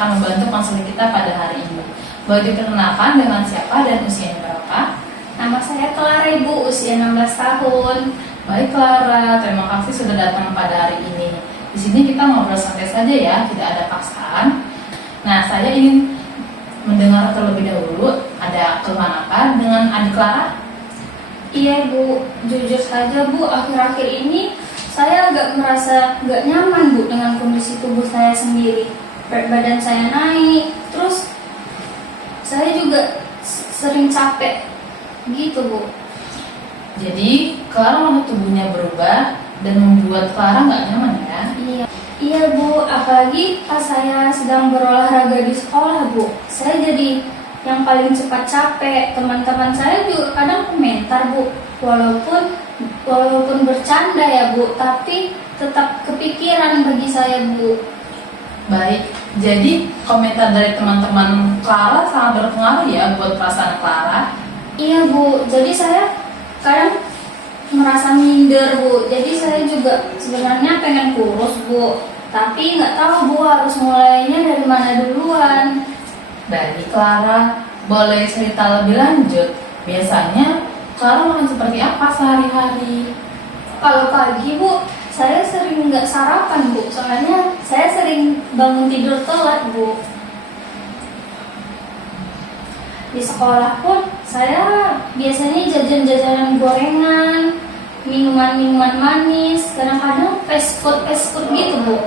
akan membantu konseling kita pada hari ini. Boleh diperkenalkan dengan siapa dan usianya berapa? Nama saya Clara, Ibu, usia 16 tahun. Baik Clara, terima kasih sudah datang pada hari ini. Di sini kita ngobrol santai saja ya, tidak ada paksaan. Nah, saya ingin mendengar terlebih dahulu ada keluhan apa dengan adik Clara? Iya Bu, jujur saja Bu, akhir-akhir ini saya agak merasa gak nyaman Bu dengan kondisi tubuh saya sendiri. Berat badan saya naik, terus saya juga sering capek gitu Bu. Jadi Clara mau tubuhnya berubah dan membuat Clara nggak nyaman ya? Iya Bu, apalagi pas saya sedang berolahraga di sekolah Bu, saya jadi yang paling cepat capek. Teman-teman saya juga kadang komentar Bu, walaupun bercanda ya Bu, tapi tetap kepikiran bagi saya Bu. Baik, jadi komentar dari teman-teman Clara sangat berpengaruh ya buat perasaan Clara. Iya Bu, jadi saya kadang merasa minder Bu, jadi saya juga sebenarnya pengen kurus Bu, tapi nggak tahu Bu harus mulainya dari mana duluan. Baik Clara, boleh cerita lebih lanjut? Biasanya Clara makan seperti apa sehari-hari? Kalau pagi Bu, saya sering nggak sarapan Bu, soalnya saya sering bangun tidur telat Bu. Di sekolah pun saya biasanya jajan-jajanan gorengan, minuman-minuman manis, kadang-kadang fast food gitu Bu.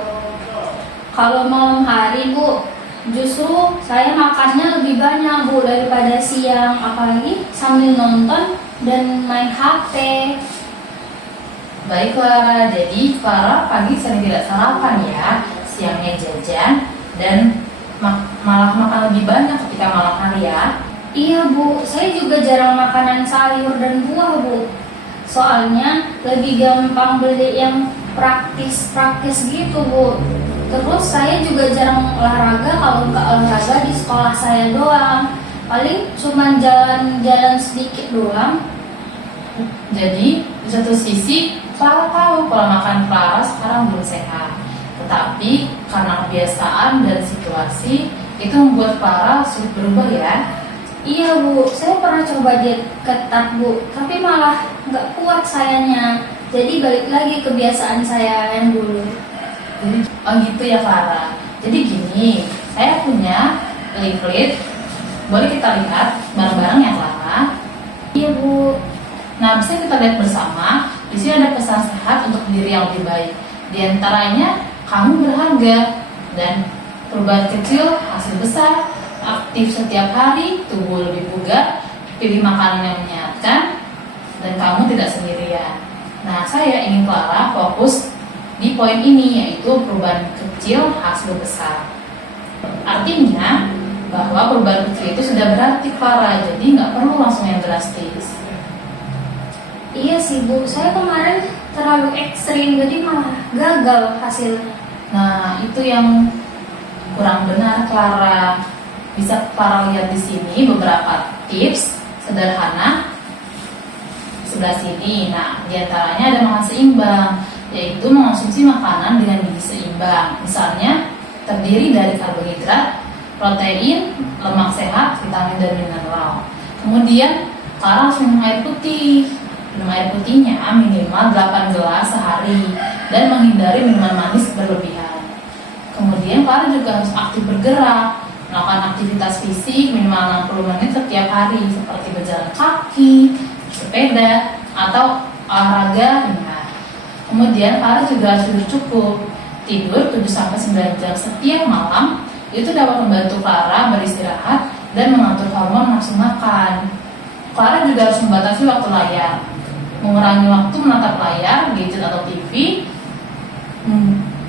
Kalau malam hari Bu, justru saya makannya lebih banyak Bu daripada siang, apalagi sambil nonton dan main HP. Baik Clara, jadi Clara pagi sering tidak sarapan ya, siangnya jajan dan malah makan lebih banyak ketika malam hari ya. Iya Bu, saya juga jarang makanan sayur dan buah Bu. Soalnya lebih gampang beli yang praktis gitu Bu. Terus saya juga jarang olahraga, kalau nggak olahraga di sekolah saya doang. Paling cuma jalan-jalan sedikit doang. Jadi di satu sisi Clara tahu kalau makan Clara sekarang belum sehat, tetapi karena kebiasaan dan situasi itu membuat Clara sulit berubah ya. Iya Bu, saya pernah coba diet ketat Bu, tapi malah nggak kuat sayanya. Jadi balik lagi kebiasaan saya yang dulu. Oh gitu ya Clara. Jadi gini, saya punya leaflet, boleh kita lihat bareng-bareng ya Clara? Iya Bu. Nah, bisa kita lihat bersama. Di sini ada pesan sehat untuk diri yang lebih baik. Di antaranya, kamu berharga dan perubahan kecil hasil besar. Aktif setiap hari, tubuh lebih bugar, pilih makanan yang menyehatkan, dan kamu tidak sendirian. Nah, saya ingin Clara fokus di poin ini, yaitu perubahan kecil hasil besar. Artinya bahwa perubahan kecil itu sudah berarti Clara, jadi nggak perlu langsung yang drastis. Iya sih Bu, saya kemarin terlalu ekstrim, jadi malah gagal hasilnya. Nah, itu yang kurang benar Clara. Bisa Clara lihat di sini beberapa tips sederhana sebelah sini. Nah, diantaranya ada makan seimbang, yaitu mengonsumsi makanan dengan gizi seimbang. Misalnya terdiri dari karbohidrat, protein, lemak sehat, vitamin dan mineral. Kemudian Clara harus minum air putih. Minum air putihnya minimal 8 gelas sehari dan menghindari minuman manis berlebihan. Kemudian Clara juga harus aktif bergerak, melakukan aktivitas fisik minimal 60 menit setiap hari, seperti berjalan kaki, sepeda, atau olahraga ringan. Kemudian Clara juga harus tidur cukup, tidur 7-9 jam setiap malam. Itu dapat membantu Clara beristirahat dan mengatur hormon nafsu makan. Clara juga harus membatasi waktu layar, mengurangi waktu menatap layar, gadget atau TV,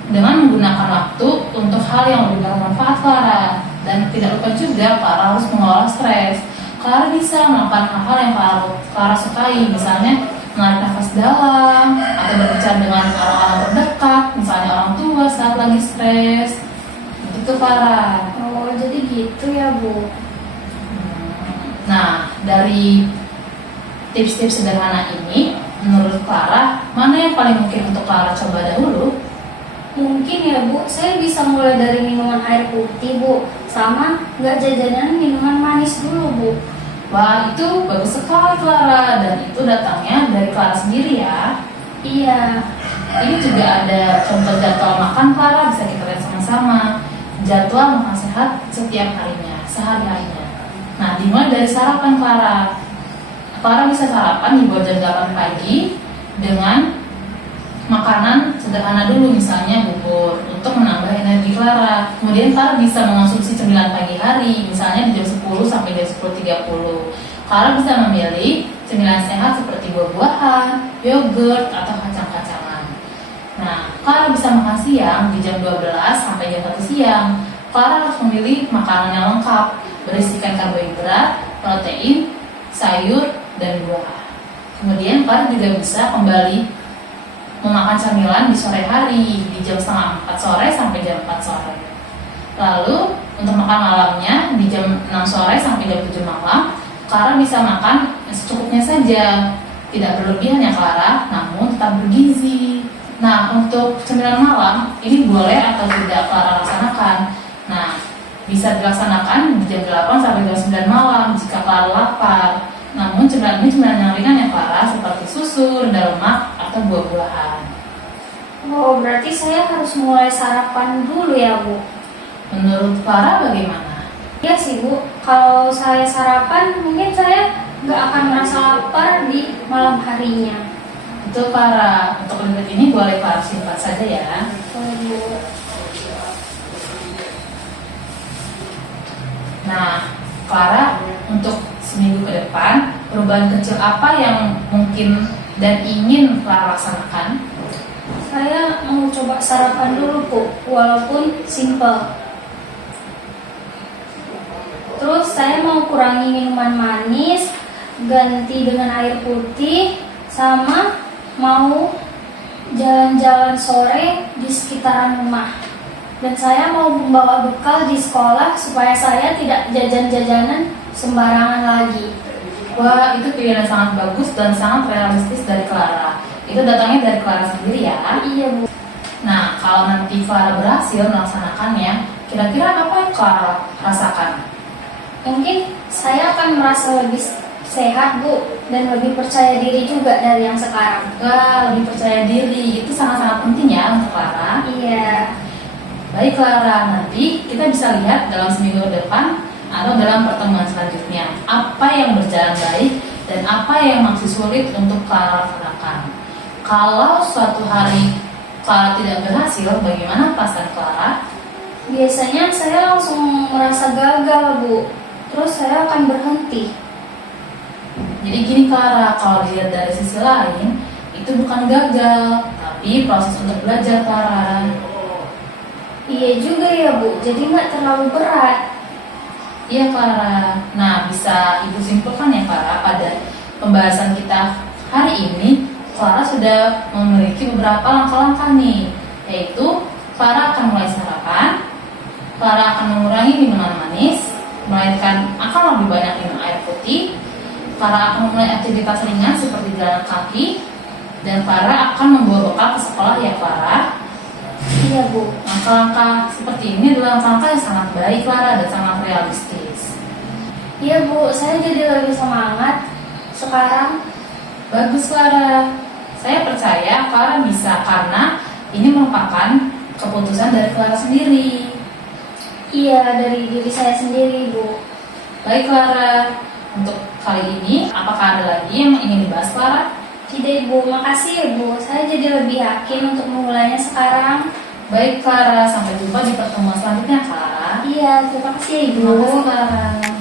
dengan menggunakan waktu untuk hal yang lebih bermanfaat Clara. Dan tidak lupa juga Clara harus mengelola stres. Clara bisa melakukan hal-hal yang Clara sukai, misalnya menarik nafas dalam atau berbicara dengan orang-orang terdekat, misalnya orang tua saat lagi stres. Itu Clara. Oh, jadi gitu ya Bu. Nah, dari tips-tips sederhana ini, menurut Clara, mana yang paling mungkin untuk Clara coba dahulu? Mungkin ya Bu, saya bisa mulai dari minuman air putih Bu, sama nggak jajanan minuman manis dulu Bu. Wah, itu bagus sekali Clara, dan itu datangnya dari Clara sendiri ya. Iya, Ini juga ada contoh jadwal makan Clara, bisa kita lihat sama-sama. Jadwal makan sehat setiap harinya, sehari-harinya. Nah, dimulai dari sarapan Clara. Clara bisa sarapan di bawah jam 8 pagi dengan makanan sederhana dulu, misalnya bubur, untuk menambah energi Clara. Kemudian Clara bisa mengonsumsi cemilan pagi hari, misalnya di jam 10 sampai jam 10.30. Clara bisa memilih cemilan sehat seperti buah-buahan, yogurt, atau kacang-kacangan. Nah, Clara bisa makan siang di jam 12 sampai jam 1 siang. Clara harus memilih makanan yang lengkap, berisikan karbohidrat, protein, sayur, dan buah. Kemudian Clara juga bisa kembali memakan camilan di sore hari di jam setengah 4 sore sampai jam 4 sore. Lalu untuk makan malamnya di jam 6 sore sampai jam 7 malam, Clara bisa makan secukupnya saja, tidak berlebihan ya Clara, namun tetap bergizi. Nah, untuk cemilan malam ini boleh atau tidak Clara laksanakan. Nah, bisa dilaksanakan di jam 8 sampai jam 9 malam jika Clara lapar. Namun cemilan ini cemilan yang ringan ya Clara, seperti susu, rendah lemak, atau buah-buahan. oh berarti saya harus mulai sarapan dulu ya Bu. Menurut Clara bagaimana? Iya sih Bu, kalau saya sarapan mungkin saya nggak akan merasa lapar di malam harinya. Itu Clara, untuk limit ini boleh Clara simpan saja ya. Boleh Bu. Nah, Clara, untuk seminggu ke depan, perubahan kecil apa yang mungkin dan ingin Clara laksanakan? Saya mau coba sarapan dulu Bu, walaupun simple. Terus saya mau kurangi minuman manis, ganti dengan air putih, sama mau jalan-jalan sore di sekitaran rumah. Dan saya mau membawa bekal di sekolah supaya saya tidak jajan-jajanan sembarangan lagi. Wah, itu pilihan yang sangat bagus dan sangat realistis dari Clara. Itu datangnya dari Clara sendiri ya. Iya Bu. Nah, kalau nanti Clara berhasil melaksanakannya, kira-kira apa yang Clara rasakan? Mungkin saya akan merasa lebih sehat Bu, dan lebih percaya diri juga dari yang sekarang. Wah, lebih percaya diri, itu sangat-sangat penting ya untuk Clara. Iya. Baik Clara, nanti kita bisa lihat dalam seminggu ke depan atau dalam pertemuan selanjutnya apa yang berjalan baik dan apa yang masih sulit untuk Clara laksanakan. Kalau suatu hari Clara tidak berhasil, bagaimana perasaan Clara? Biasanya saya langsung merasa gagal Bu, terus saya akan berhenti. Jadi gini Clara, kalau dilihat dari sisi lain, itu bukan gagal, tapi proses untuk belajar Clara. Iya juga ya Bu, jadi nggak terlalu berat. Iya Clara. Nah, bisa Ibu simpulkan ya Clara, pada pembahasan kita hari ini, Clara sudah memiliki beberapa langkah-langkah nih, yaitu Clara akan mulai sarapan, Clara akan mengurangi minuman manis, melainkan akan lebih banyak minum air putih, Clara akan memulai aktivitas ringan seperti jalan kaki, dan Clara akan membawa bekal ke sekolah ya Clara. Iya Bu. Langkah-langkah seperti ini adalah langkah-langkah yang sangat baik Clara dan sangat realistis. Iya Bu, saya jadi lebih semangat sekarang. Bagus Clara. Saya percaya Clara bisa karena ini merupakan keputusan dari Clara sendiri. Iya, dari diri saya sendiri Bu. Baik Clara, untuk kali ini apakah ada lagi yang ingin dibahas Clara? Tidak Bu, makasih ya Bu. Saya jadi lebih yakin untuk memulainya sekarang. Baik Clara, sampai jumpa di pertemuan selanjutnya Clara. Iya, terima kasih ya Ibu. Terima kasih Clara.